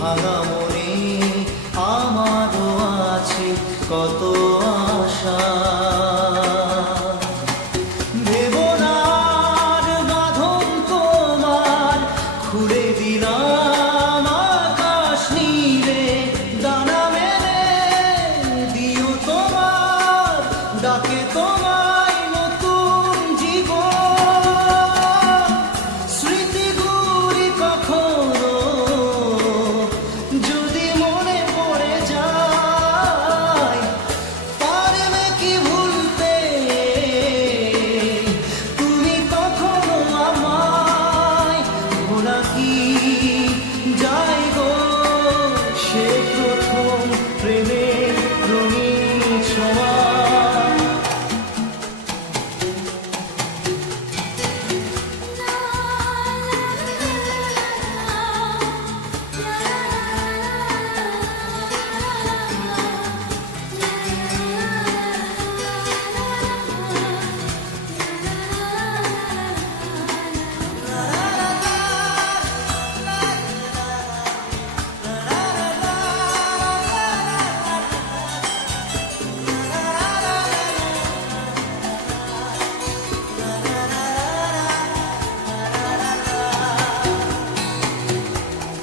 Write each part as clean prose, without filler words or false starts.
ভাঙা মনে আমারও আছে কত আশা। দেবনার বাঁধন তোমার খুলে দিলাম আকাশ নীলে, দানা মেলে দিও তোমার ডাকে তোমায় নতুন জীবন। স্মৃতিগুলি কখনো যদি মনে পড়ে যায়, পারবে কি ভুলতে তুমি তখনো আমায়? ভোলা কি যায় গো সে প্রথম প্রেমের রঙিন ছোঁয়া।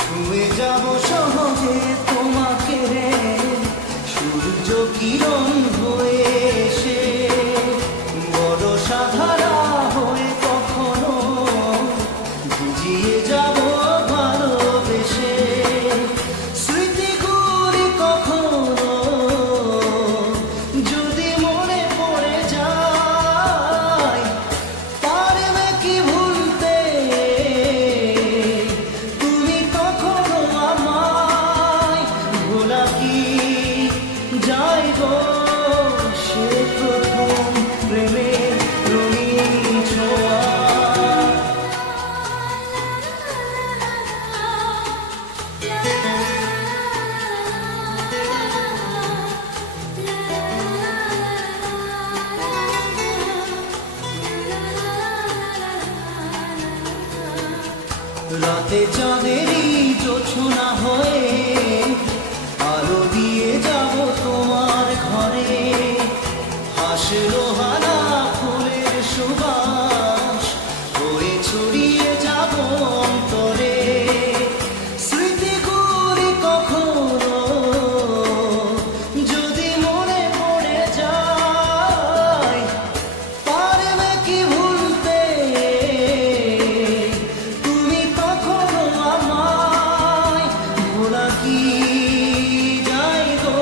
ছুঁয়ে যাব সহজে তোমাকে সূর্য কিরণ হয়ে এসে, বড় সাধারা হয়ে কখনো ভিজিয়ে যাব ভালোবেসে। স্মৃতিগুলি কখনো যদি মনে পড়ে যায়, পারবে কি ভুলতে তুমি তখনো আমায়? ভোলা কি যায় গো সে প্রথম প্রেমের রঙিন ছোঁয়া। রাতে চাঁদেরই জোছনা হয়ে আলো দিয়ে যাব তোমার ঘরে। হাসলো হানা ফুলের সুবাস হয়ে ছড়িয়ে যাব অন্তরে। স্মৃতিগুলি কখনো যদি মনে পড়ে যায়, পারবে কি ভুলতে তুমি তখনো আমায়? ভোলা কি যায় গো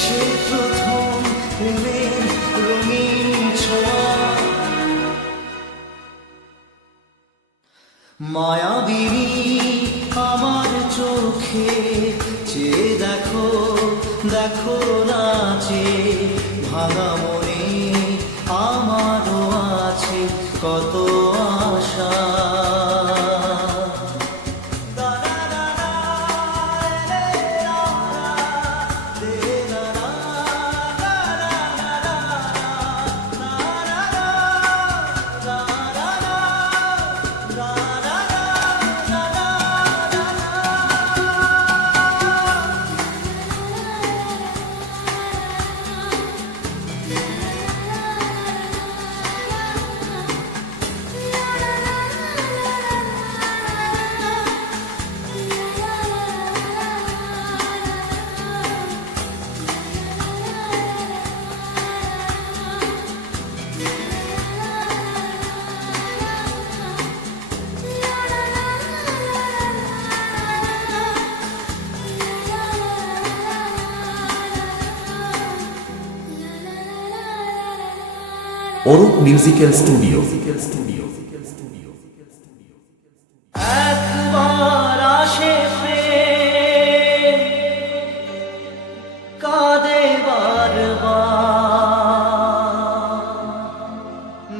সে প্রথম প্রেমের রঙিন ছোঁয়া। মায়াবিনী আমার চোখে চেয়ে দেখো, দেখো নাচে ভাঙা মনে আমারও আছে কত আশা। Arup musical studio. একবার আসে প্রেম, কাঁদে বারবার,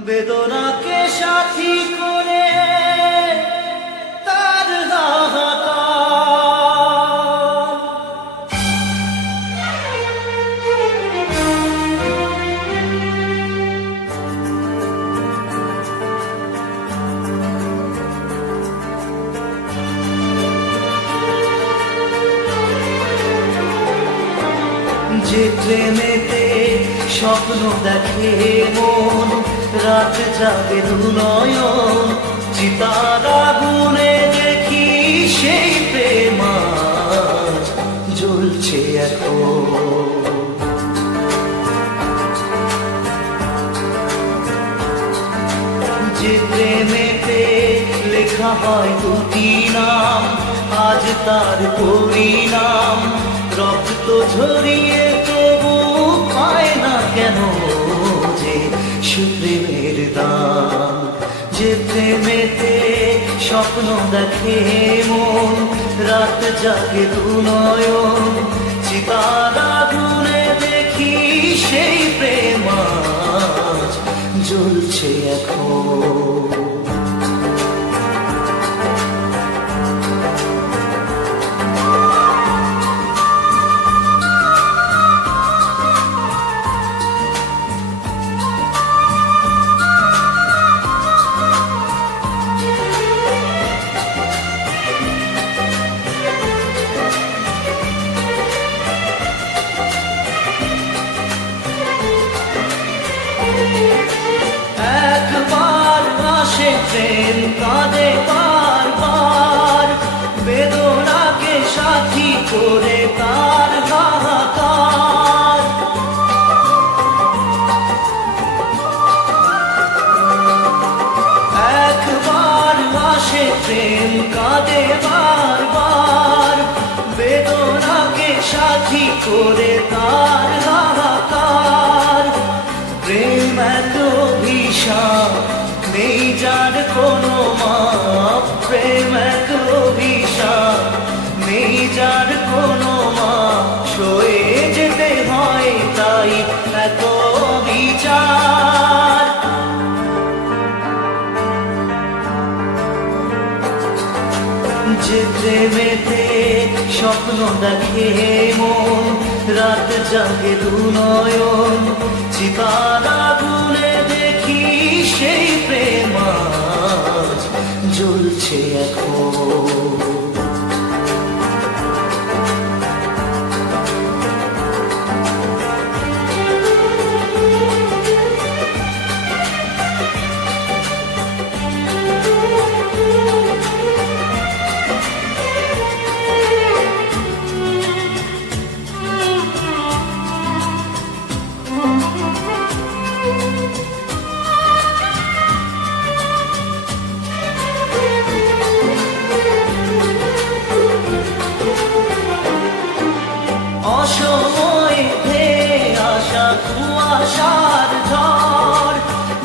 বেদনাকে সাথী করে তার হাহাকার। যে প্রেমেতে স্বপ্ন দেখে মন, রাত জাগে দু নয়ন, চিতার আগুনে দেখি সেই প্রেম আজ জ্বলছে এখন। যে প্রেমেতে লেখা হয় দুটি নাম, আজ তার পরিণাম রক্ত ঝরিয়ে তবু পায় না কেন যে সে প্রেমের দাম। যে প্রেমেতে স্বপ্ন দেখে মন, রাত জাগে দু নয়ন, চিতার আগুনে দেখি সেই প্রেম আজ জ্বলছে এখন। একবার আসে প্রেম কাঁদে বারবার, বেদনাকে সাথী করে তার হাহাকার। একবার আসে প্রেম কাঁদে বারবার, বেদনাকে সাথী করে তার হাহাকার। প্রেম এত অভিশাপ নেই যার কোনো মাপ, প্রেম এত অভিশাপ নেই যার কোনো মাপ, সয়ে যেতে হয় তাই এত বিচার। যে প্রেমেতে স্বপ্ন দেখে মন, রাত জাগে দু নয়ন, চিতার আগুনে দেখি সেই প্রেম আজ জ্বলছে এখন। অসময়ে ধেয়ে আসা কুয়াশার ঝড়,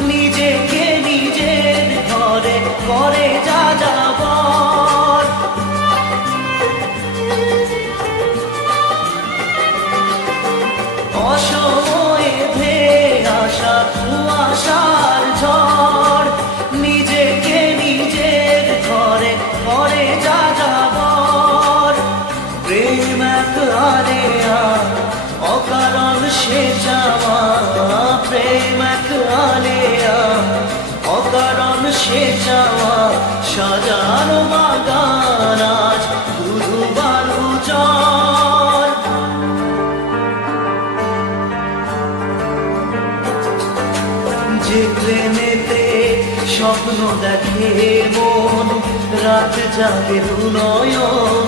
নিজেকে নিজের ঘরে করে যা যাবর। অসময়ে ধেয়ে আসা কুয়াশার ঝড়, নিজেকে নিজের ঘরে করে যা যাবর। প্রেম এক আলেয়া অকারণ সে যাওয়া, প্রেম এক আলেয়া অকারণ সে যাওয়া, সাজানো বাগান আজ ধুধু বালু চর। যে প্রেমেতে স্বপ্ন দেখে মন, রাত জাগে দু নয়ন,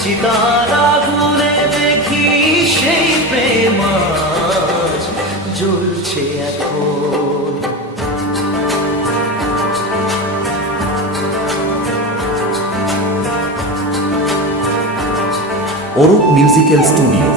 চিতার আগুনে দেখি সেই প্রেম আজ জ্বলছে এখন। Arup musical studio.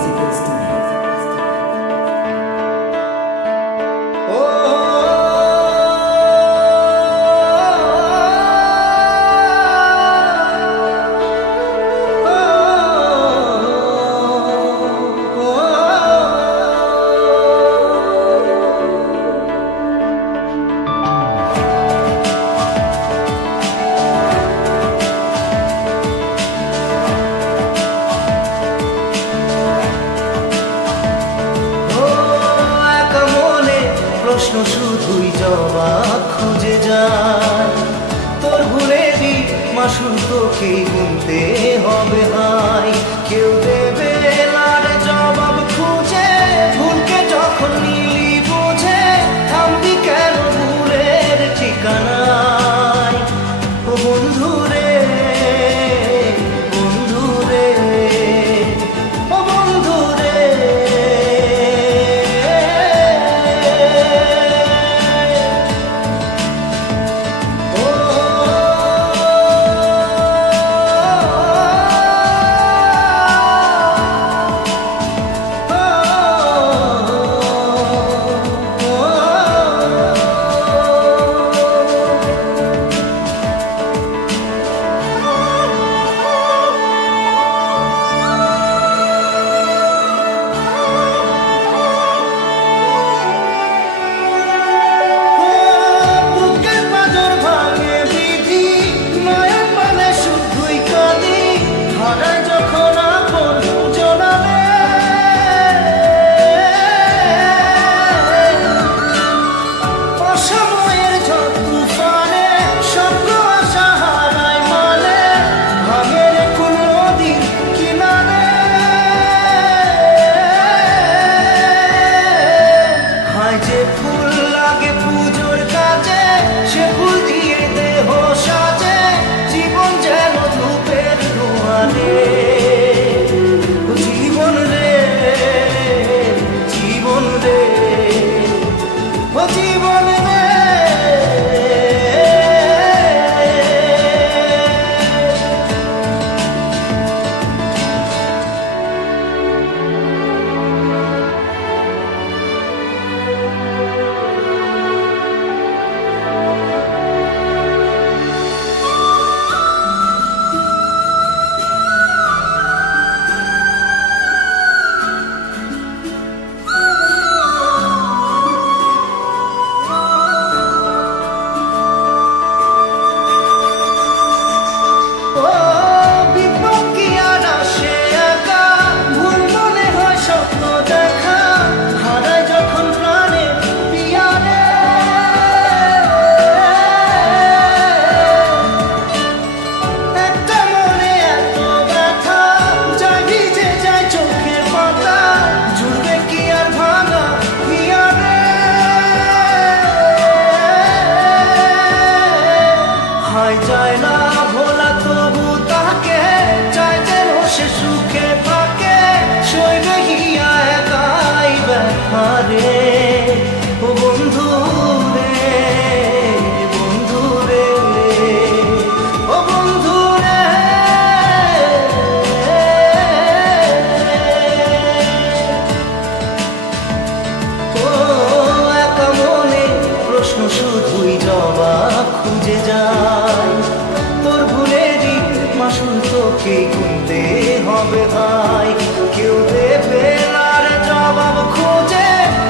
হবে ভাই কেউ দেবে আর জবাব খোঁজে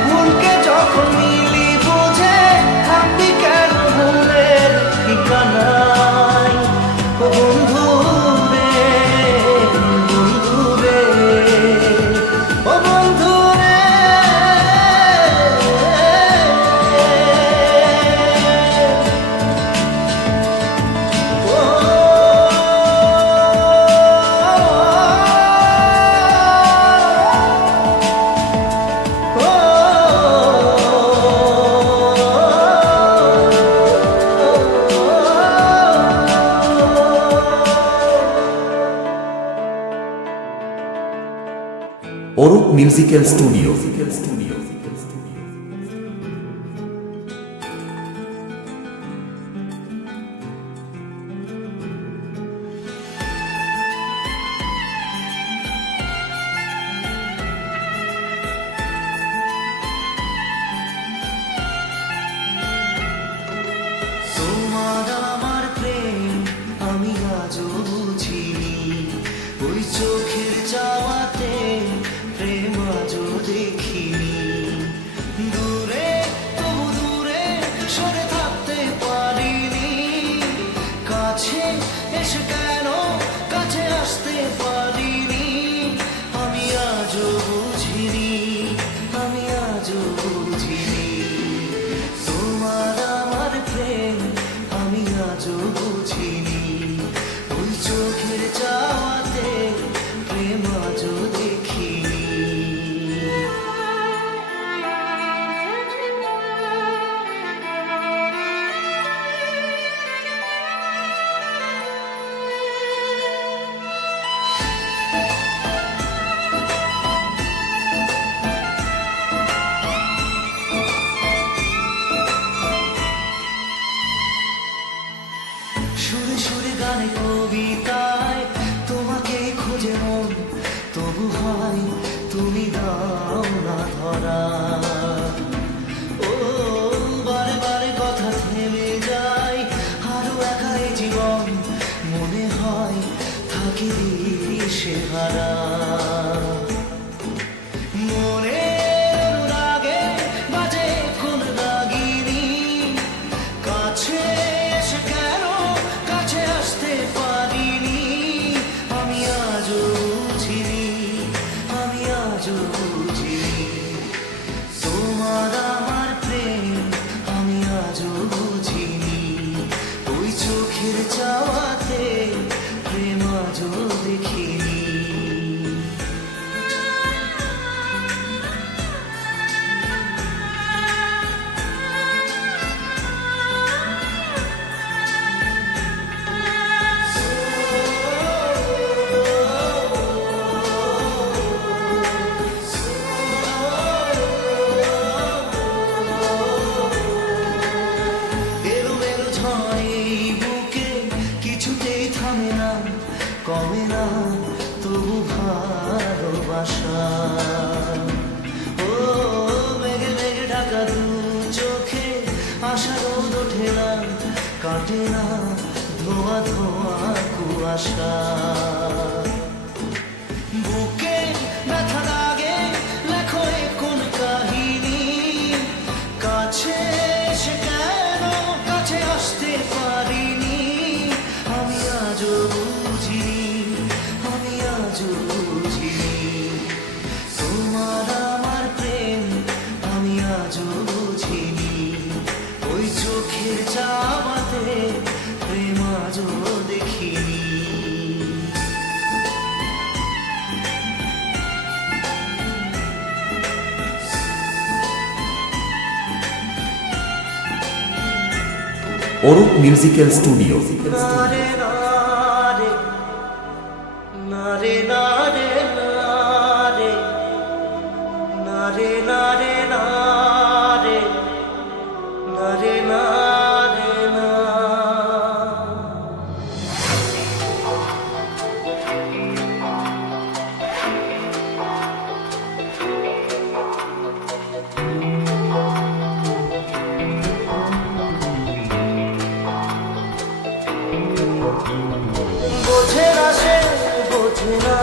মনকে যখন মিলি বুঝে থাকবি কেন ভুলের ঠিকানায় ও বন্ধু রে বন্ধু রে ও বন্ধু রে অরূপ মিউজিক্যাল স্টুডিও। তোমার আমার প্রেম আমি আজও বুঝিনি ওই চোখের চাওয়াতে প্রেম আজও দেখিনি দূরে তবু দূরে সরে থাকতে পারিনি কাছে এসে কেন কাছে আসতে পারিনি আমি আজও বুঝিনি আমি আজও বুঝিনি তোমার আমার প্রেম আমি আজও বুঝিনি ওই চোখের চাওয়াতে প্রেম আজও দেখিনি সুরে সুরে গানে কবিতায় তোমাকে খোঁজে মন তবু হয় তুমি দাও না ধরা ও বারে বারে কথা থেমে যায় আরো একাই জীবন মনে হয় থাকি সে হারা মনে অনুরাগে বাজে কোন রাগিনী কাছে এসে কেন কাছে আসতে পারিনি আমি আজও বুঝিনি আমি আজও বুঝিনি তোমার আমার প্রেম আমি আজও বুঝিনি ওই চোখের চাওয়াতে প্রেম আজও দেখিনি এলোমেলো ঝড় এই বুকে কিছুতেই থামে না কমে না তবু ভালোবাসা ও মেঘে মেঘে ঢাকা দু চোখে আশা রোদ ওঠে না কাটে না ধোয়া ধোয়া কুয়াশা বুকে ব্যথা লাগে লেখো এ কোন কাহিনী কাছে এসে কেন কাছে আসতে পারিনি আমি আজও বুঝিনি আমি আজও বুঝিনি তোমার আমার প্রেম আমি আজও বুঝিনি ওই চোখের চাওয়াতে প্রেম আজও দেখিনি অরূপ মিউজিক্যাল স্টুডিও। নারে নারে নারে নারে নারে নারে নারে নারে নারে নারে না বোঝে না সে বোঝে না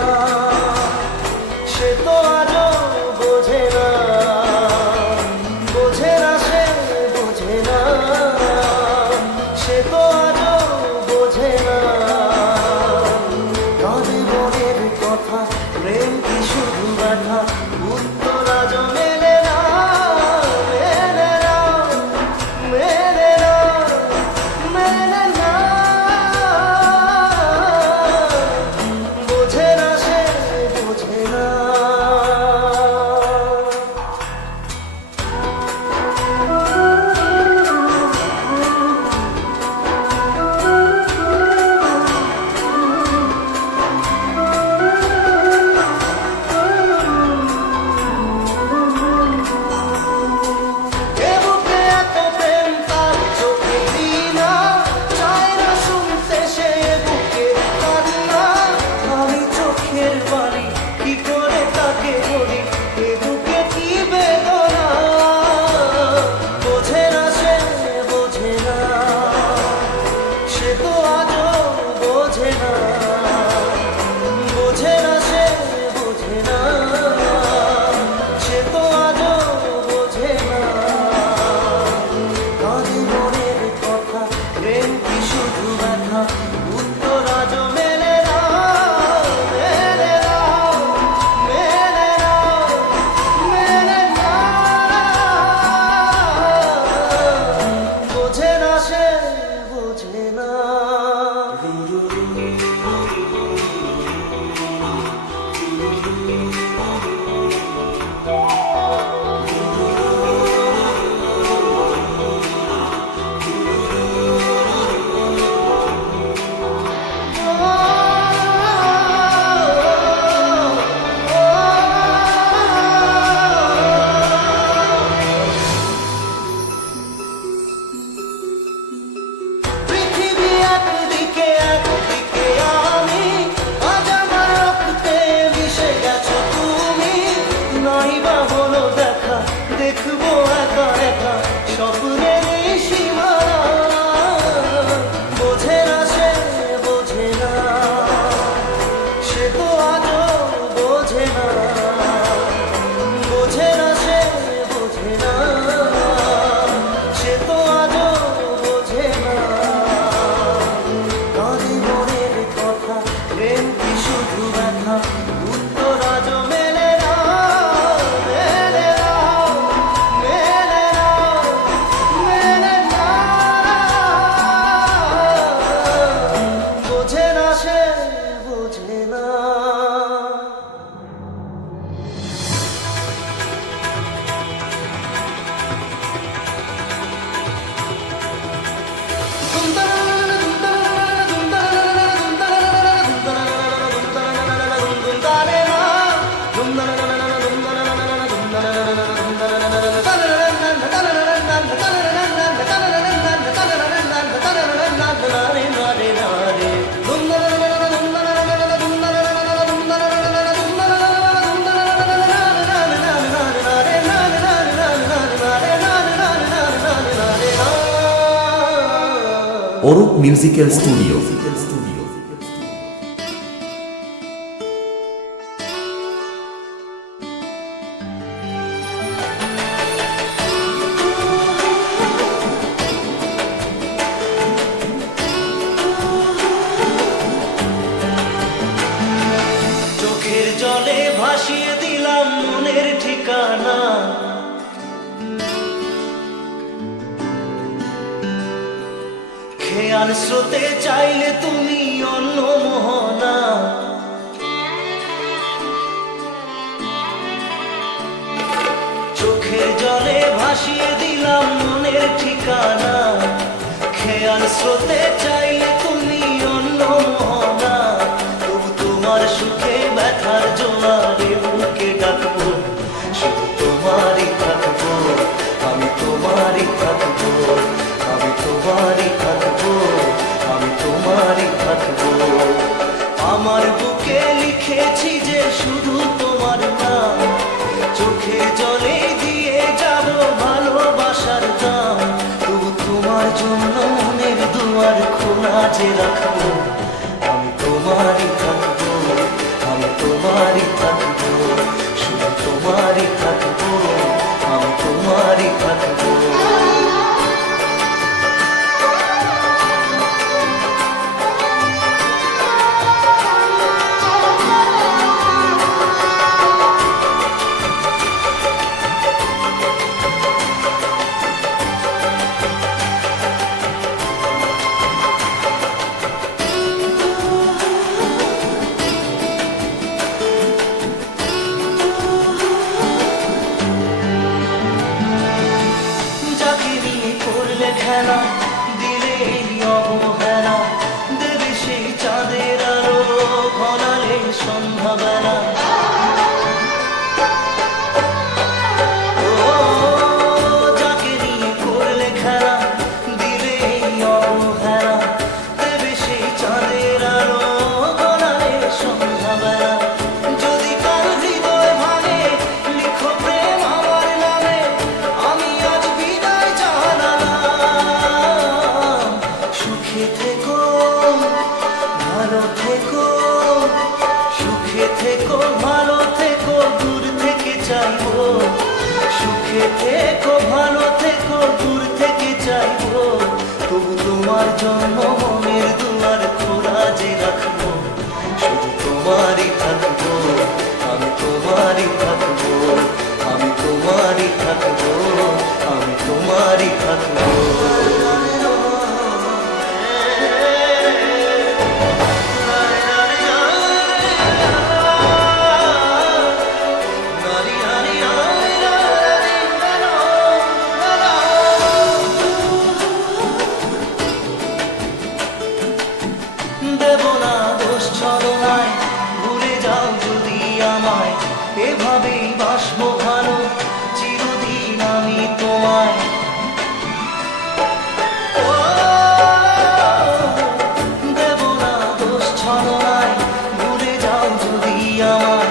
কথা, প্রেম কি শুধু ব্যথা, উত্তর আজ মেলে না, মেলে না, মেলে না, মেলে না। বোঝে না সে, বোঝে না। Arup musical studio. চোখের জলে ভাসিয়ে দিলাম মনের ঠিকানা, খেয়াল স্রোতে চাইলে তুমি অন্য মোহনা। চোখের জলে ভাসিয়ে দিলাম মনের ঠিকানা, খেয়াল স্রোতে চাইলে তুমি অন্য মোহনা। তবু তোমার সুখে ব্যথার জোয়ারে বুকে ডাকবো, শুধু তোমারই থাকবো, আমি তোমারই থাকবো, আমি তোমারই থাকবো, আমি তোমারই থাকবো। আমার বুকে লিখেছি যে শুধু তোমার নাম, চোখে জলে দিয়ে যাব ভালোবাসার দাম। তবু তোমার জন্য মনের দুয়ার খোলা যে রাখবো, আমি তোমারই থাকবো, আমি তোমারই থাকবো, শুধু তোমারই থাকবো, আমি তোমারই থাকবো। থেকো ভালো থেকো দূর থেকে চাইবো, সুখে থেকো ভালো থেকো দূর থেকে চাইবো, তবু তোমার জন্য মনের দুয়ার খোলা যে রাখবো, শুধু তোমারই থাকবো, আমি তোমারই থাকবো, আমি তোমারই থাকবো, আমি তোমারই থাকবো। দেব না দোষ ছলনায়, ভুলে যাও যদি আমায়, এভাবেই বাসবো ভালো চিরদিন আমি তোমায়। ও, দেব না দোষ ছলনায়, ভুলে যাও যদি আমায়,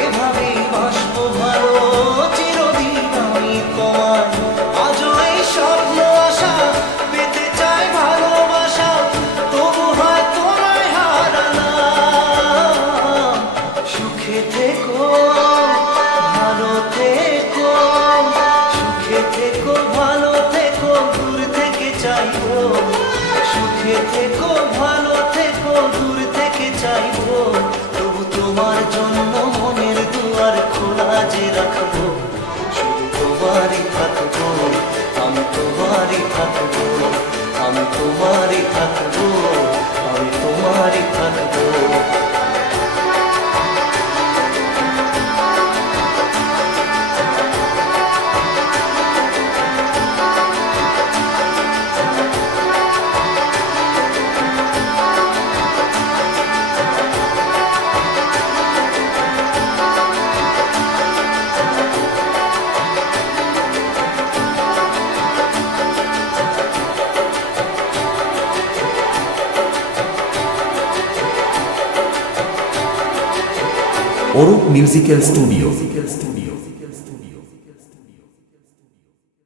এভাবেই বাসবো ভালো চিরদিন আমি তোমায়। আজও এই স্বপ্ন আশা পেতে চাই ভালোবাসা, তবু হয় তোমায় হারালাম। সুখে থেকো ভালো থেকো, সুখে থেকো ভালো থেকো দূর থেকে চাইবো, সুখে থেকো ভালো থেকো দূর থেকে চাইবো, তবু তোমার জন্য মনের দুয়ার খোলা যে রাখবো, শুধু তোমারই থাকবো, আমি তোমারই থাকবো, আমি তোমারই থাকবো, আমি তোমারই থাকবো। Orup Musical Studio.